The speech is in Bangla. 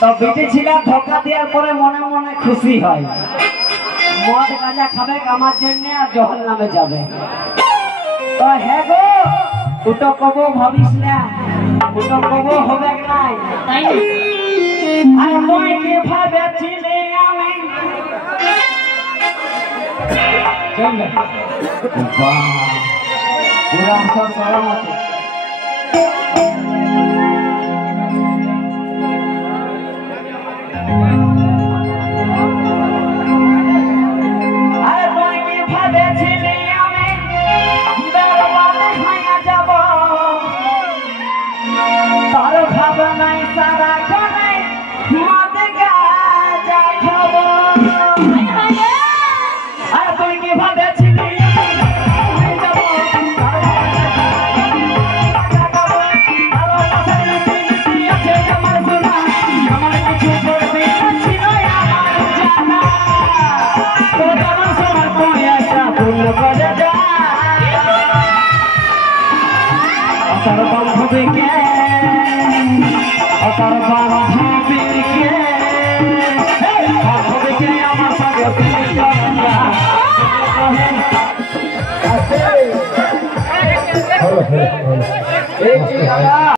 তো বিটি ছিলা ধোকা দেওয়ার পরে মনে মনে খুশি হয়, মদ গাঁজা খাবে আমার জন্য আর জহল নামে যাবে। তো হ্যাঁ গো উটো কবো ভাবিস না, উটো কবো হবে নাই, তাই আর তুই কি ভাবেছিলে আমি চলবে পুরা সব সরম আছে। Hey,